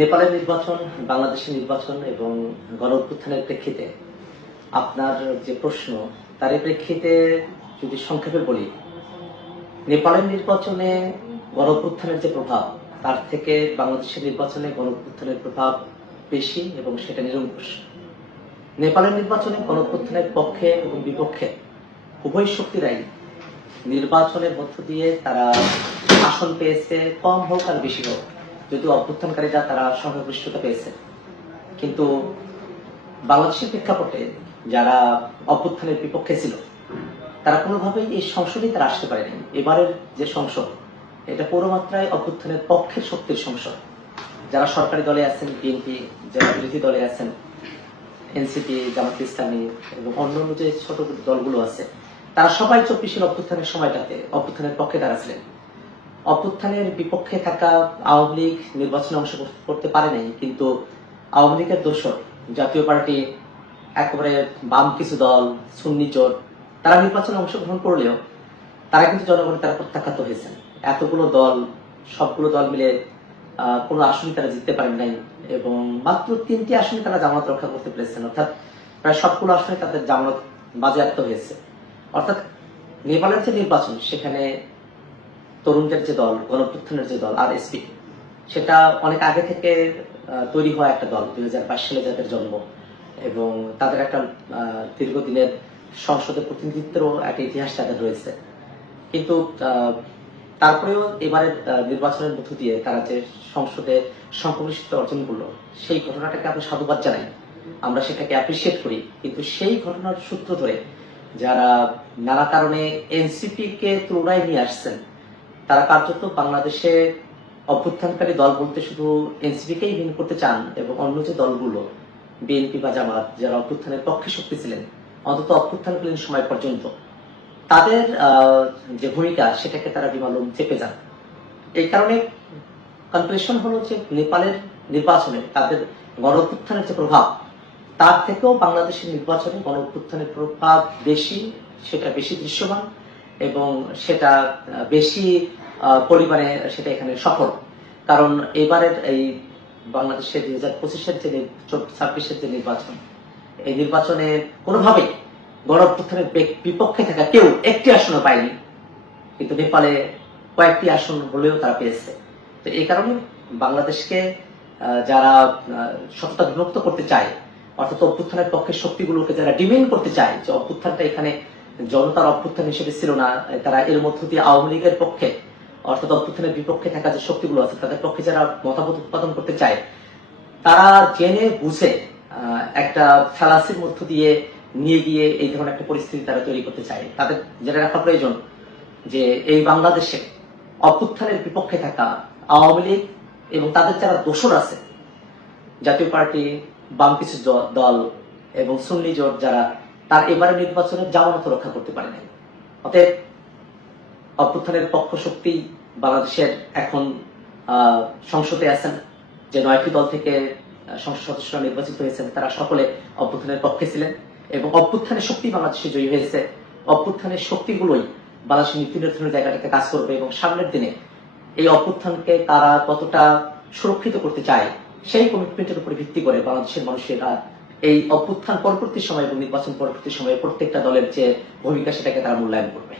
নেপালের নির্বাচন, বাংলাদেশের নির্বাচন এবং গণঅভ্যুত্থানের প্রেক্ষিতে আপনার যে প্রশ্ন, তার প্রেক্ষিতে যদি সংক্ষেপে বলি, নেপালের নির্বাচনে গণঅভ্যুত্থানের যে প্রভাব, তার থেকে বাংলাদেশের নির্বাচনে গণঅভ্যুত্থানের প্রভাব বেশি এবং সেটা নিরঙ্কুশ। নেপালের নির্বাচনে গণঅভ্যুত্থানের পক্ষে এবং বিপক্ষে উভয় শক্তিরাই নির্বাচনের মধ্য দিয়ে তারা আসন পেয়েছে, কম হোক আর বেশি হোক, যদিও অভ্যুত্থানকারীরা তারা সংখ্যাগরিষ্ঠতা পেয়েছে। কিন্তু বাংলাদেশের প্রেক্ষাপটে যারা অভ্যুত্থানের বিপক্ষে ছিল তারা কোনোভাবেই এই সংসদেই তারা আসতে পারেনি। এবারের যে সংসদ, এটা পুরোমাত্রায় অভ্যুত্থানের পক্ষের শক্তির সংসদ। যারা সরকারি দলে আছেন, বিএনপি, যারা বিরোধী দলে আছেন, এনসিপি, জামাত ইসলামী এবং অন্যান্য যে ছোট দলগুলো আছে, তারা সবাই 24-এর অভ্যুত্থানের সময়টাতে অভ্যুত্থানের পক্ষে তারা ছিলেন। অভ্যুত্থানের বিপক্ষে থাকা আওয়ামী লীগ নির্বাচনে অংশ করতে পারে নাই, কিন্তু আওয়ামী লীগের দোসর জাতীয় পার্টি, একেবারে বাম কিছু দল, সুন্নি জোট, তারা নির্বাচনে অংশগ্রহণ করলেও তারা কিন্তু জনগণের তারা প্রত্যাখ্যাত হয়েছেন। এতগুলো দল, সবগুলো দল মিলে কোনো আসনই তারা জিততে পারেন নাই এবং মাত্র 3টি আসনে তারা জামানত রক্ষা করতে পেরেছেন। অর্থাৎ প্রায় সবগুলো আসনে তাদের জামানত বাজেয়াপ্ত হয়েছে। অর্থাৎ নেপালের যে নির্বাচন, সেখানে তরুণদের যে দল, গণঅভ্যুত্থানের যে দল আরএসপি, সেটা অনেক আগে থেকে তৈরি হওয়া একটা দল, 2022 সালে যাদের জন্ম, এবং তাদের একটা দীর্ঘদিনের সংসদে প্রতিনিধিত্বেরও একটা ইতিহাস তাদের রয়েছে। কিন্তু তারপরেও এবারের নির্বাচনের মধ্য দিয়ে তারা যে সংসদে সংখ্যাগরিষ্ঠতা অর্জন করলো, সেই ঘটনাটাকে আমরা সাধুবাদ জানাই, আমরা সেটাকে অ্যাপ্রিসিয়েট করি। কিন্তু সেই ঘটনার সূত্র ধরে যারা নানা কারণে এনসিপি কে তুলনায় নিয়ে আসছেন, তারা কার্যত বাংলাদেশে অভ্যুত্থানকারী দল বলতে শুধু এনসিপি কেই ভিন্ন করতে চান এবং অন্য যে দলগুলো বিএনপি বা জামাত, যারা অভ্যুত্থানের পক্ষে শক্তি ছিলেন অন্তত অভ্যুত্থানকালীন সময় পর্যন্ত, তাদের যে ভূমিকা, সেটাকে তারা বিমালম চেপে যান। এই কারণে কনক্লুশন হলো যে নেপালের নির্বাচনে তাদের গণঅভ্যুত্থানের যে প্রভাব, তার থেকেও বাংলাদেশের নির্বাচনে গণঅভ্যুত্থানের প্রভাব বেশি, সেটা বেশি দৃশ্যমান এবং সেটা বেশি পরিমাণে সেটা এখানে সফল। কারণ এবারের এই বাংলাদেশের 2025-এর যে 26-এর যে নির্বাচন, এই নির্বাচনে কোনোভাবেই গণঅভ্যুত্থানের বিপক্ষে থাকা কেউ একটি আসনও পায়নি, কিন্তু নেপালে কয়েকটি আসন হলেও তারা পেয়েছে। তো এই কারণে বাংলাদেশকে যারা সততা বিভক্ত করতে চায়, অর্থাৎ অভ্যুত্থানের পক্ষের শক্তিগুলোকে যারা ডিমেন্ড করতে চায় যে অভ্যুত্থানটা এখানে জনতার অভ্যুত্থান হিসেবে ছিল না, তারা এর মধ্য দিয়ে আওয়ামী লীগের পক্ষে, অর্থাৎ অভ্যুত্থানের বিপক্ষে থাকা যে শক্তিগুলো আছে তাদের পক্ষে যারা মতামত উৎপাদন করতে চায়, তারা জেনে বুঝে একটা ফালাসির মধ্য দিয়ে নিয়ে গিয়ে এই ধরনের একটা পরিস্থিতি তারা তৈরি করতে চায়। তাদের জেনে রাখা প্রয়োজন যে এই বাংলাদেশে অভ্যুত্থানের বিপক্ষে থাকা আওয়ামী লীগ এবং তাদের যারা দোসর আছে, জাতীয় পার্টি, বাম কিছু দল এবং সুন্নি জোট, যারা তার এবারে নির্বাচনে জামানত রক্ষা করতে পারে নাই। অতএব অভ্যুত্থানের পক্ষ শক্তি বাংলাদেশের এখন সংসদে আছেন, যে 9টি দল থেকে সংসদ সদস্যরা নির্বাচিত হয়েছেন, তারা সকলে অভ্যুত্থানের পক্ষে ছিলেন এবং অভ্যুত্থানের শক্তি বাংলাদেশে জয়ী হয়েছে। অভ্যুত্থানের শক্তিগুলোই বাংলাদেশের নীতি নির্ধারণের জায়গাটাতে কাজ করবে এবং সামনের দিনে এই অভ্যুত্থানকে তারা কতটা সুরক্ষিত করতে চায়, সেই কমিটমেন্টের উপর ভিত্তি করে বাংলাদেশের মানুষেরা এই অভ্যুত্থান পরবর্তী সময় এবং নির্বাচন পরবর্তী সময়ে প্রত্যেকটা দলের যে ভূমিকা, সেটাকে তারা মূল্যায়ন করবে।